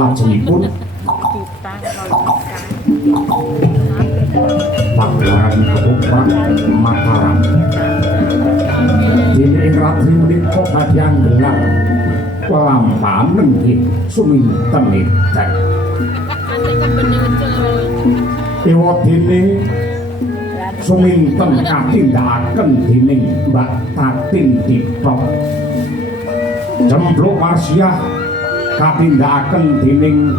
lajengipun pagelaran kebukran Mataram dene ing ratri menika badhe anggelar pelampahan nenggih suminten edan ewa dene suminten katindakaken dening Mbak Tatin Ditok Jemblok Marsiah katindakaken dening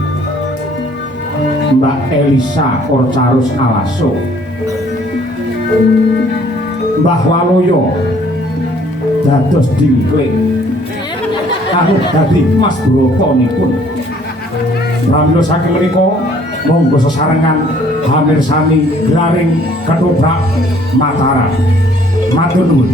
Mbak Elisa Orcarus Alaso Mbah Waloyo dados dingklik karo dadi Mas Brotonipun pramila saking menika monggo sesarengan hamirsani glaring ketoprak Mataram matur nuwun.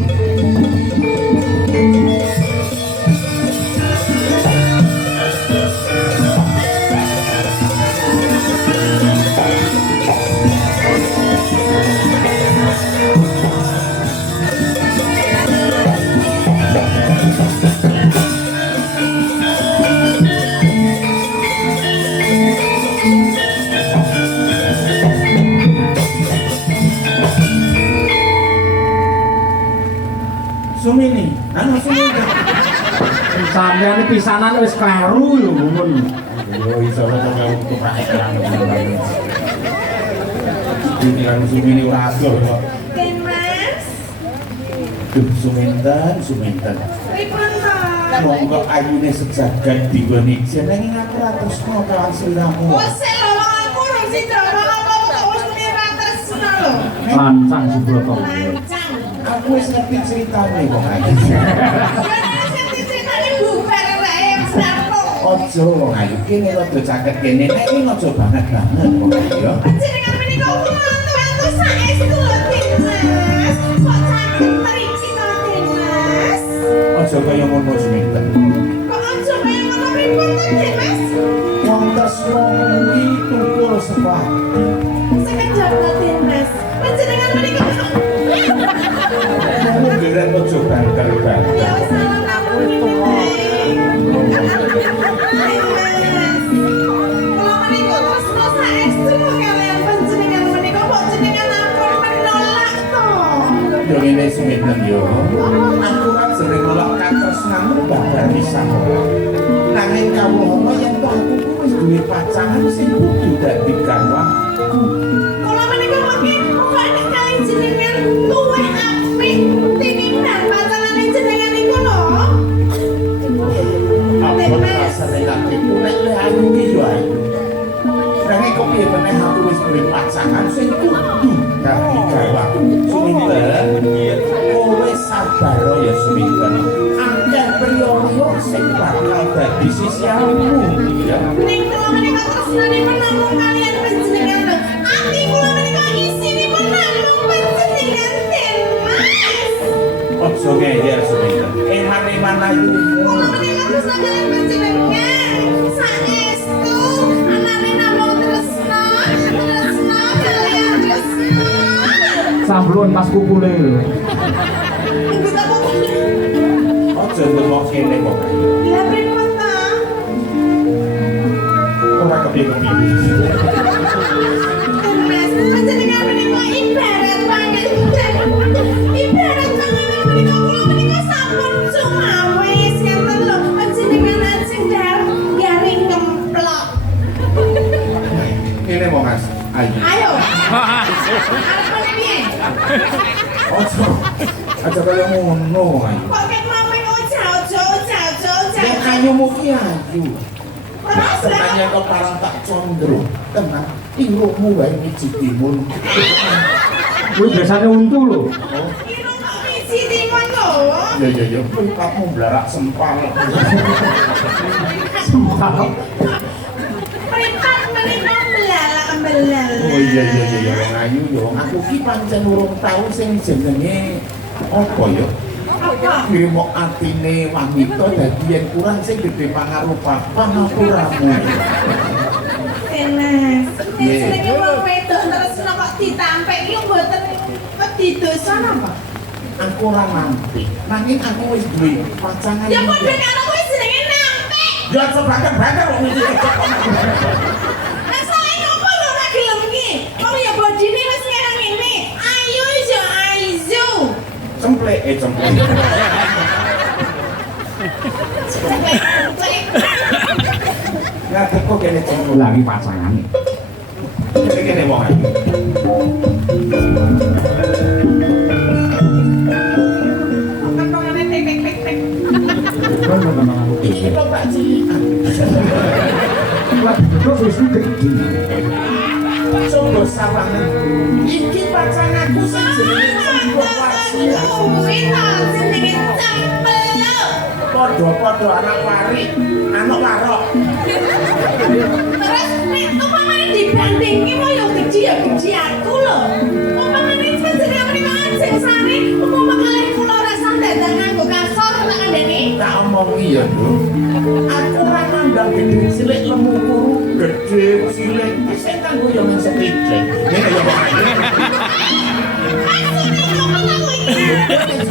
Sumini, Sumini. Sampeyan pisanan wis kleru lho mun. Yo iso kok untuk rakyat lang. Dibilang Sumini ora adoh kok. Ken Mas. Duh Suminten. Pripun to? Monggo ayune sejagat digoni jeneng aku ora tresno kawan sliramu. Wes lho aku urung sida apa wis mira tresno lho. Lancang Subroto. Lancang. Aku wis ngerti ceritane kok ae. Ceritane bubar wae wis rampung. Ojo wong ayu kene rada caket kene nek iki ojo banget kok ya. Jenengan menika mantu-mantu saestu lho Mas. Kok caket mriki to Mas? Ojo kaya ngono Suminten. Kok aja kaya ngono pripun to Mas? Wong tresno iki tukul sepati. Sekejap to Mas. Panjenengan menika Kamu gerak ojo banter-banter. ya wis salah kamu Yo ngene Suminten yo. Aku kan sering nolak katresnamu bakal bisa. Nanging kawula yen to aku wis duwe pacangan sing kudu dadi garwaku. Kula menika mungkin kok kali jenengan luwih apik tinimbang pacangan jenengan iku lho. Apa rasane lagi nek le aku iki yo ayu. Nanging kok piye meneh aku wis duwe pacangan sing kudu dadi garwaku. Suminten, kowe sabar ya Suminten. Akeh priya sing bakal dadi sisianmu ya. Ning kula menika tresnanipun namung kaliyan panjenengan lho. Ati kula menika isinipun namung panjenengan Den Mas. Ojo ngeyel Suminten. Eman-eman ayu. Kula menika tresna kaliyan panjenengan. Saestu anane namung tresna kaliyan tresna. Sablon pas kukule lho. Ibu tak Ojo ndelok kene kok. Lah pripun ta? Ora kepiye-kepiye. Mas, panjenengan menika ibarat panganten. Ibarat panganan menika kula menika sampun sumawis ngenten lho. Panjenengan lajeng garing kemplok. Kene kok Mas. Ayo. Ayo. Arep piye? Aja kaya ngono ayo. Kok ket mame ojo. Ya kayumu ki ayu. Terus lha Tanya kok parang tak condro. Tenang, irumu wae miji timun. Kuwi biasane untu lho. iru kok misi timun lho. Ya, kamu blarak sempal. Pripat menika mbelal. Oh iya wong ayu yo. Aku ki pancen urung tau sing jenenge apa ya? Apa? Mok atine wanita dadi yen kurang sing gedhe pangaruh pangapuramu. Mas, Iya. jenenge wong wedok tresna kok ditampek iki mboten wedi dosa napa? Aku ora nampik. Nanging aku wis duwe pacangan. Ya padha karo kuwi jenenge nampek. Ya sebakan-bakan kok mesti cocok. Lah sae ngopo lho ora gelem iki? Wong ya bodine wis kaya ngene. Ayo yo ayo. Cemplek. Nggak kok kene cemplek. Lagi pasangan. Kene wong ayu. Ketongane tek. Iki kok tak cilikan. Lah, terus wis gede. Coba sawangan. Iki pacanganku sing jenenge Cempluk Warsia. Kuwi ta jenenge cempluk. Padha-padha anak wari, anak warok. Terus nek umpamane dibandingke koyo gede aku lho. Umpamane jenenge mriko anjing sari, umpama kalih kula rasa dadak nganggo kasur tak kandhani. Tak omong iya, Lho. Aku ora mandang gede cilik lemu kuru, gede cilik. Sing kanggo yo men sepithik. Ngene yo kok.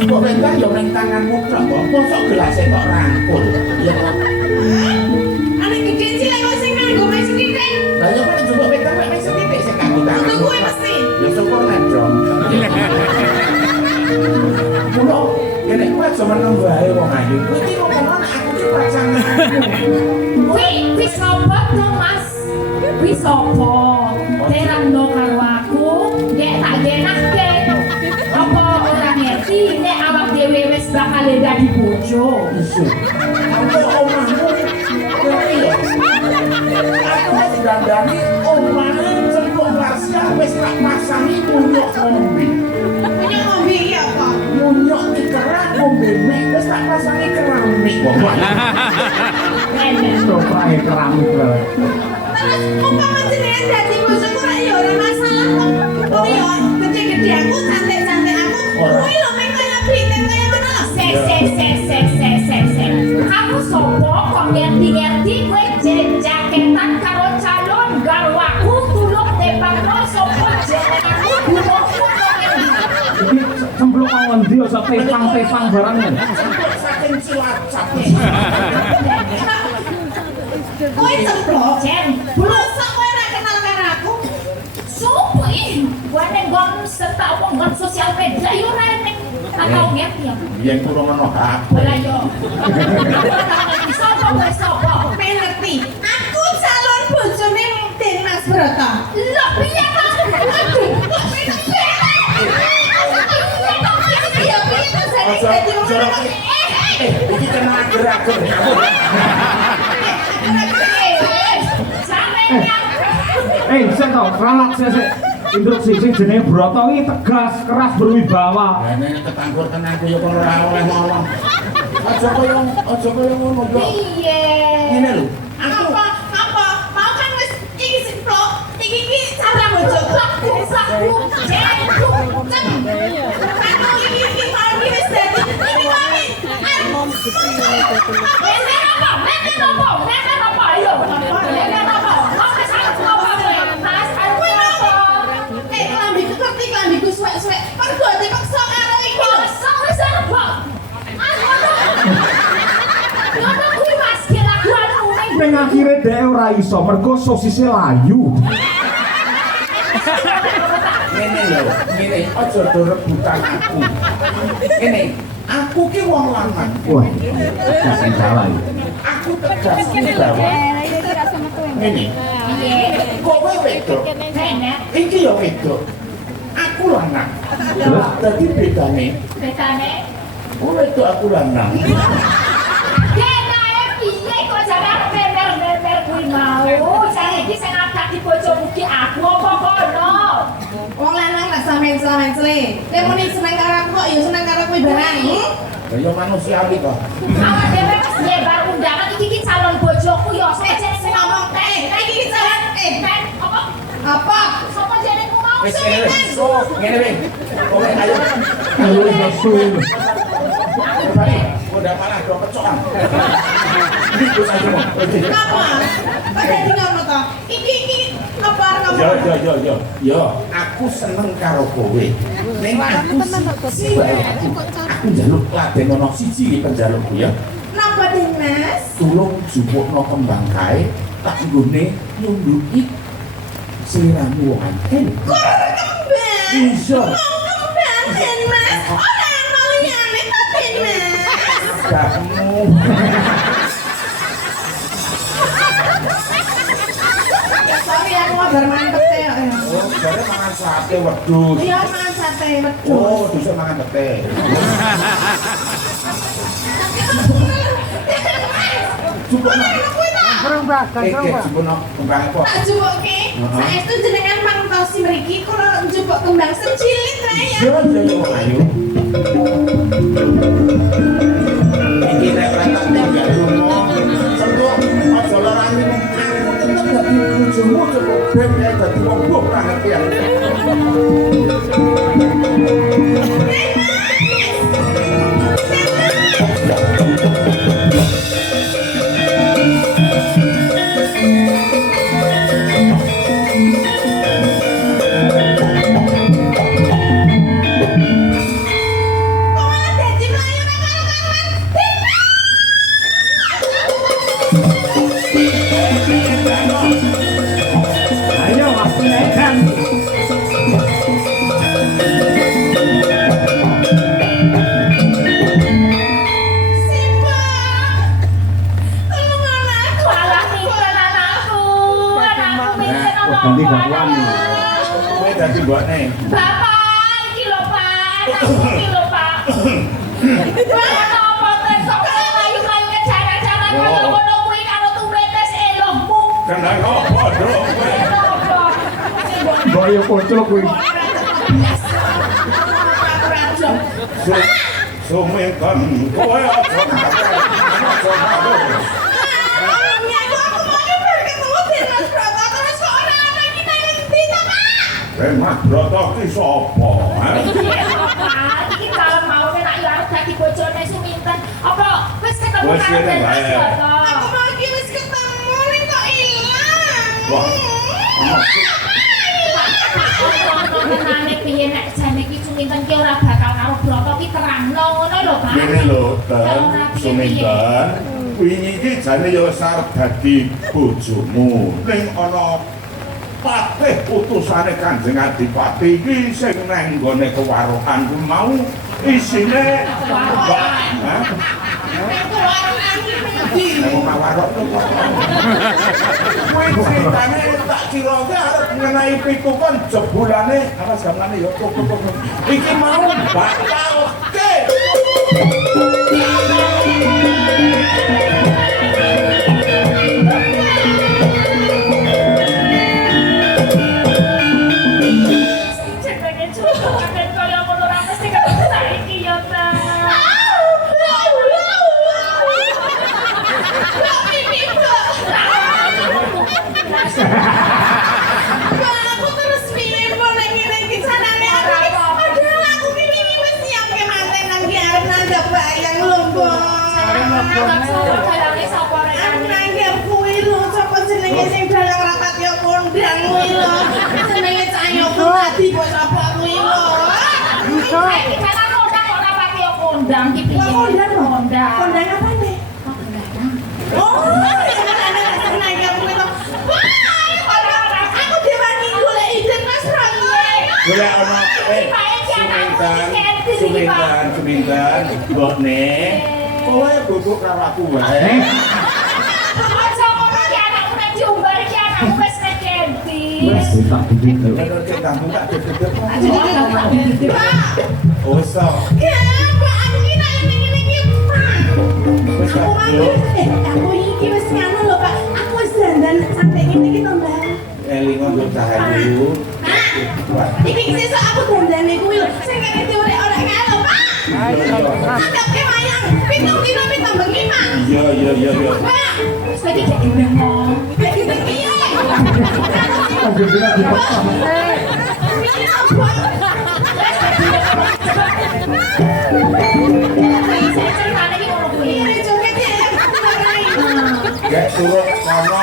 Kok bentar yo ning tanganmu kok mosok gelas kok rangkul. Ya kok. Anak gede cilik kok sing nganggo mes titik. Lah yo kok coba bentar mek mes sepithik sing kanggo tangan. Kudu kuwi mesti. Ya syukur nek, Dron. Kulo kene kuwi aja meneng wae wong ayu. Kuwi iki ngomong aku ki pacanganmu. Kuwi sapa to, Mas? Kuwi sapa? Terangno karo aku, nek tak genahke. Apa ora ngerti nek awak dhewe wis bakal dadi bojo? Isu. Aku omahmu. Ngerti ya? Aku wis dandani omahe Cempluk Warsia wis tak pasangi munyok ngombe. Punya ngombe iki apa? Munyok iki kerang ngombe mie wis tak pasangi keramik. Coba keramik lho. Terus umpama jenengan dadi bojoku ra ya ora masalah kok. Kok yo gede-gede aku, cantik-cantik aku. Kuwi lho mek kaya bintang kaya ngono lho. Se. Kamu sapa kok ngerti-ngerti kowe jaketan karo calon garwaku tulung tepakno sapa jenengku bunuhku kok ngerti. Iki cempluk kok ngendi ora tepang-tepang barangnya. Saking Cilacap. Kowe cemplok. Jen, Blosok kowe ora kenal karo aku. supo ih, wane nggon serta nggon sosial media yo ora nek atau ngerti ya. Yen kulo ngono HP. Ora yo. Sopo kowe sopo? Mengerti. Aku calon bojone Den Mas Broto. Lho piye to? Aduh, kok piye? Ya piye to jane dadi wong kok. Iki kena ager-ager. Sik to, ralat sik. Instruksi sing jenenge Broto iki tegas, keras, berwibawa. Lah nek ketanggur tenangku ya kono ora oleh ngomong. Aja koyo ngono kok. Piye? Ngene lho. Apa? Mau kan wis iki simplok. Iki cara bojoku. Sakku jentuk. Aku iki mau wis dadi. Ini mami. Kelambiku ngerti kelambiku suwek-suwek. Mergo dipaksa karo iki lho. Ning akhire dhek ora iso mergo sosise layu. Ngene lho, ngene aja do rebutan aku. Ngene, aku ki wong lanang. Wah, kasih salah iki. Aku tegas ki bahwa ngene. Kok kowe wedok? Iki ya wedok. Aku lanang. Terus? Dadi bedane, kowe wedok aku lanang. Wong lanang lah sampean-sampean. Nek muni seneng karo aku kok ya seneng karo kowe barang. Lah ya manusiawi kok. Awak dhewe wis nyebar undangan iki calon bojoku ya Sing ngomong iki calon apa? apa? Sopo jenengmu mau? Wis ngene wis. Ngene wis. Kowe ayo. Ayo lesu. Balik. Udah malah do kecokan. Iku saja mau. Apa? Kok dadi ngono to? Iki apa kamu? Yo, aku seneng karo kowe. Ning aku siji. Aku njaluk laden ono siji iki penjalukku ya. Napa Den Mas? Tulung jupukno kembang kae tak nggone nyunduki sliramu wong akeh. Kembang. Iya. Kembang Den Mas. Ora ana liyane to Den Mas. Kamu. Sorry aku mabar mantep teh. Oh, jare mangan sate wedhus. Iya mangan sate wedhus. Oh, bisa mangan pete. Jupukno. Jupukno kembang apa? Tak jupuke. Saestu jenengan mangtosi mriki kula njupuk kembang secilit ra ya. Iya, ayo. Iki nek rata tinggal rumah. Sebelum aja larani aku tetep dadi bojomu cukup ben nek dadi wong kok ora ngerti ya. Kok malah dadi mlayu nang karo-karoan. Ayo aku naikkan. Sipang. Tolong anakku. Malah pinter anakku pinter Ganti bakuan. Kowe dadi mbokne. Bapak, iki lho Pak, anakku iki lho Pak. Kenapa tesok layu-layu ke cara-cara kaya ngono kuwi karo tumbetes elokmu. Kenal opo, Dok? Boyo pocok kuwi. Sumekan kowe aja ngakak. Aja ngakak. Mas Broto ki sapa? Iki kalau mau nek yo arep dadi bojone Suminten, apa wis ketemu Wis karo ketemu, Mas ya. Broto? Wah, Menane piye nek jane iki Suminten ki ora bakal karo Broto ki terangno ngono lho, Pak. ngene lho, Ten Suminten. Wingi iki jane ya sarep dadi bojomu. Ning ana patih putusane Kanjeng Adipati iki sing nang nggone kewarokan ku mau isine Mbak. Nek omah warok kok. Kuwi ceritane tak kirake arep ngenai pikukon jebulane awas gamane ya kok. Iki mau bakal oke. Jenenge cukup kaya ngono ora mesti ketemu saiki ya, Ta. Aku terus piye boleh ngene sanane padahal aku ki wingi wis nyiapke manten nang ki arep nanggap bayang lho, Aku nanggap kuwi lho, sapa jenenge sing dalang rapat yo kondang kuwi lho. Jenenge Cahyo Kunadi kok sapa kuwi lho. Saiki kan kondang kok ora pati kondang ki piye? Kondang lho. Kondang. Kondang apa nih? Oh, ya kan nanggap kuwi lho. Wah, aku diwani golek ide Mas Roy. Golek ana Suminten, mbokne. Kowe bubuk karo aku wae. Aja ngono ki anakku nek diumbar ki anakku wis nek ganti. Wes tak duduk. Nek ketemu tak dedek. Pak, Oh, so. ya, Pak, aku ki nek ngene iki, Pak. Wis Aku mangke, aku iki wis ngono lho, Pak. Aku wis dandan sampe ngene iki to, Mbak. elingo nduk cahayu. Iki sesuk aku dandane kuwi lho, sing kene diorek-orek kae lho, Pak. Anggapke wayang, pitung dina pitung bengi, Pak. Iya. Pak, Saiki gak ngomong. lek iki piye? Oke, sudah dipotong. Piye apa? Saya ceritane iki ngono kuwi. Piye joget ya? Aku ngarai. Gak turut kono.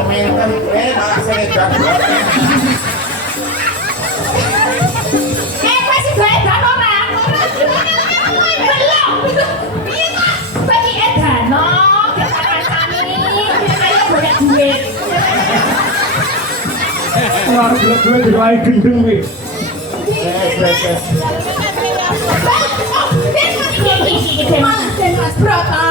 Dominton malah seredan. Kowe sing gawe edan ora? Belum. Piye kok bagi edano? Kancane. Ayo golek duit. Ora gelek duwe diwae gendeng kuwi. Den Mas Broto.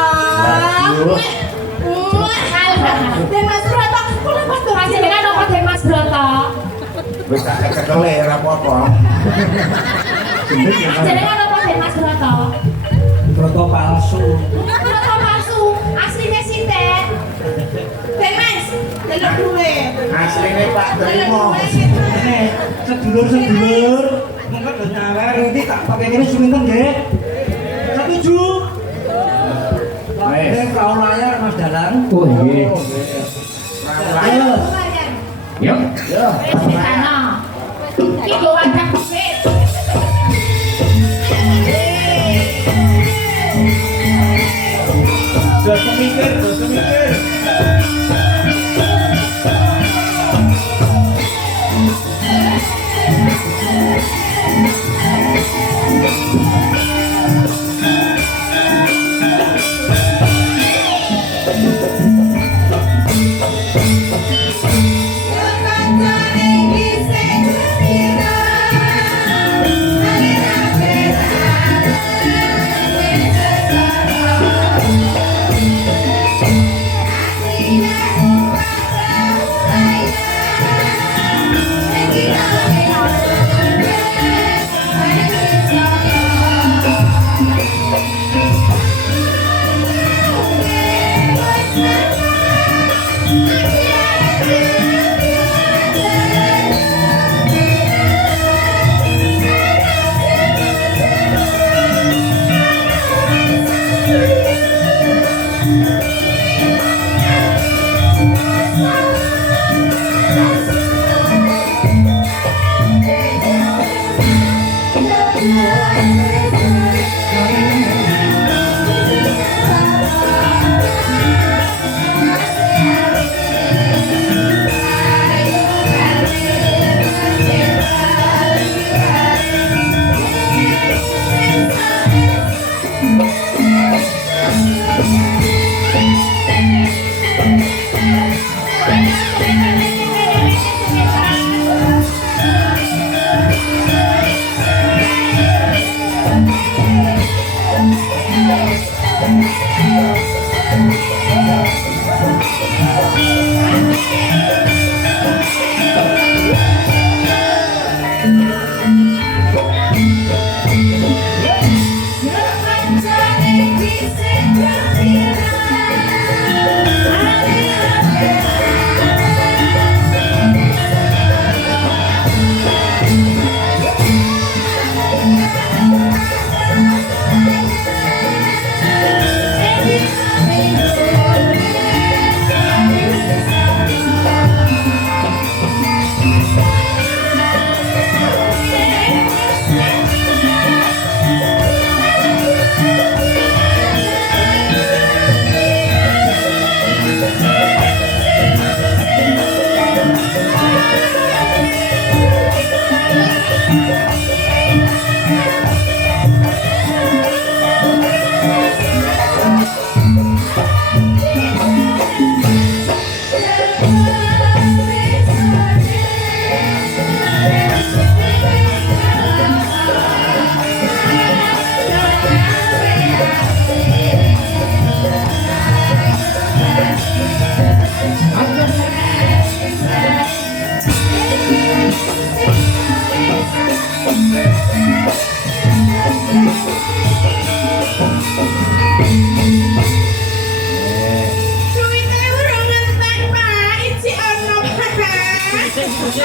Den Mas Broto, kula matur Panjenengan napa Den Mas Broto? Wis tak kekele ora apa-apa. Panjenengan napa Den Mas Broto? Broto palsu. Broto palsu, asline sinten? Den Mas, delok duwe. Asline Pak Trimo. Sedulur-sedulur, monggo do nyawer iki tak pakai ngene seminten nggih. Setuju? Wis kau layar Mas Dalang. Oh nggih. Ayo. Yo. Yo. Wis ditano. Iki go wadah duit. Dos mikir.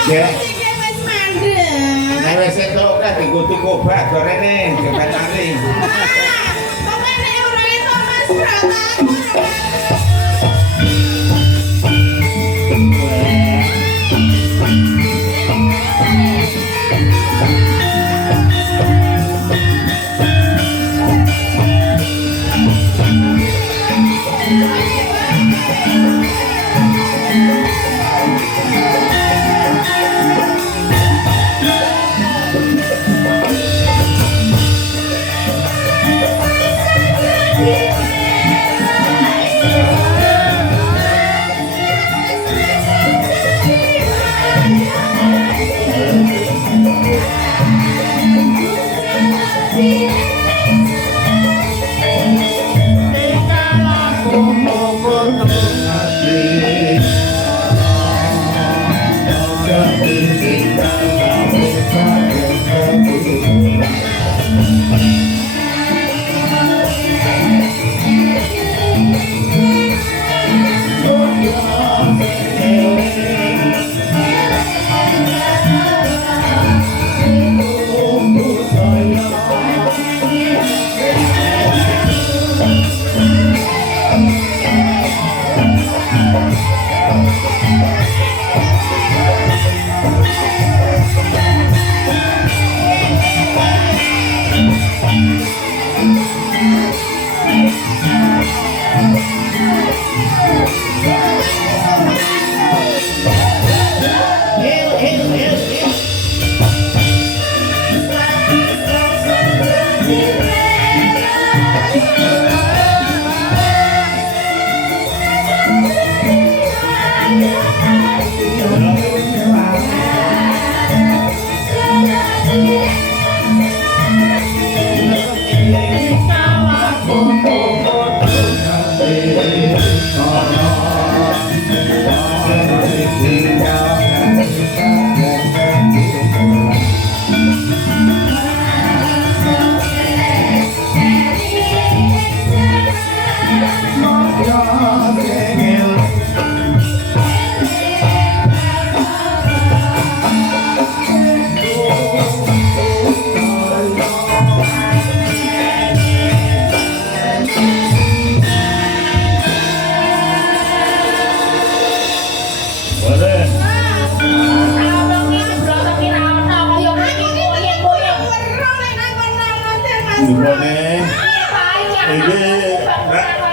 Ya. Iki wis mandek. Nek wis entuk kan digo-tugo bak gorene dipetari. Pokoknya ora entuk Mas Broto.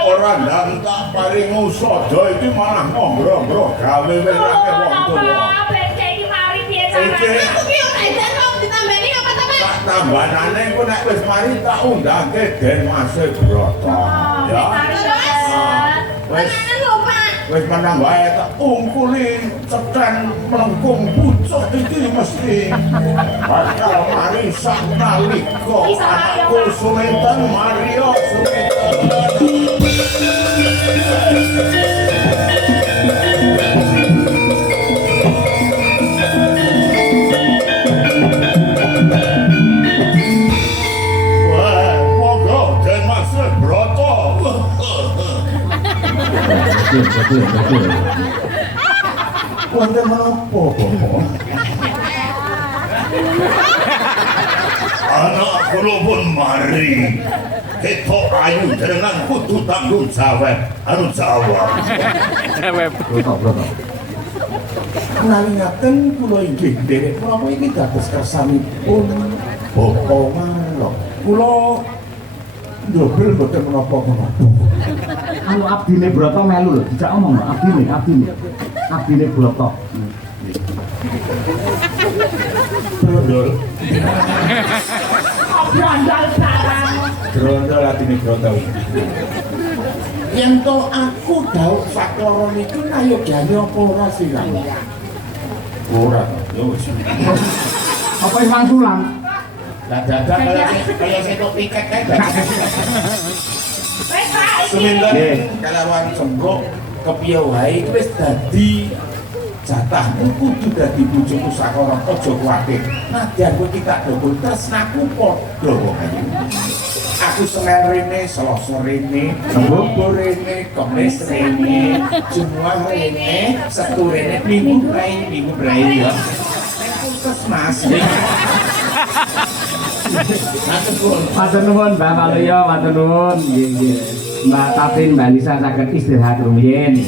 Orang dan tak paring usaha iki malah ngombro-ngombro gawe werake wong tuwa. Iki mari piye carane? Aku ki ora edan kok ditambani apa ta, Pak? Tak tambanane engko nek wis mari tak undangke Den Mas Broto. Ya. Wis lho, Pak. wis menang wae tak ungkuli cethen melengkung pucuk iki mesti bakal mari sak nalika anakku Suminten Mario Suminten. Wah, monggo Den Mas Broto. Betul. Wonten menapa, Bapak? Anak kula pun mari. Ketok ayu dengan kudu tanggung jawab. Broto. Nalingaken kula inggih nderek menapa iki dados kersanipun Bapak Marlo. Kula ndobel boten menapa-menapa. Anu abdine Broto melu lho, dijak omong lho, abdine Broto. Brondol. Brondol barang. Brondol atine Broto. Yen to aku dauk sakloro niku nayogyane apa ora silang? Ora, yo wis. Apa iwang sulang? Dadak kaya setok tiket kae. Wes Pak, iki. Suminten kalawan sembrok kepiye wae wis dadi jatahmu kudu dadi bojoku sakara aja kuwatir. Nadyan kowe iki tak dobol tresnaku padha wong ayu. Aku Senin rene, Selasa rene, Rebo rene, Kamis rene, Jumat rene, Sabtu rene, Minggu brai ya. Puskesmas. Matur nuwun Mbak Waluyo, matur nuwun. Nggih. Mbak Tatin, Mbak Lisa saged istirahat rumiyin.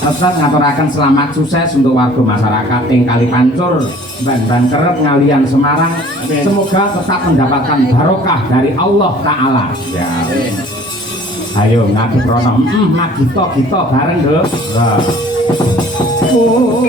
Tetap ngaturaken selamat sukses untuk warga masyarakat ing Kalipancur, Ban Kerep ngalian Semarang. Semoga tetap mendapatkan barokah dari Allah Ta'ala. Ya. Ayo ngadep rono. Magito bareng, Nduk. Oh.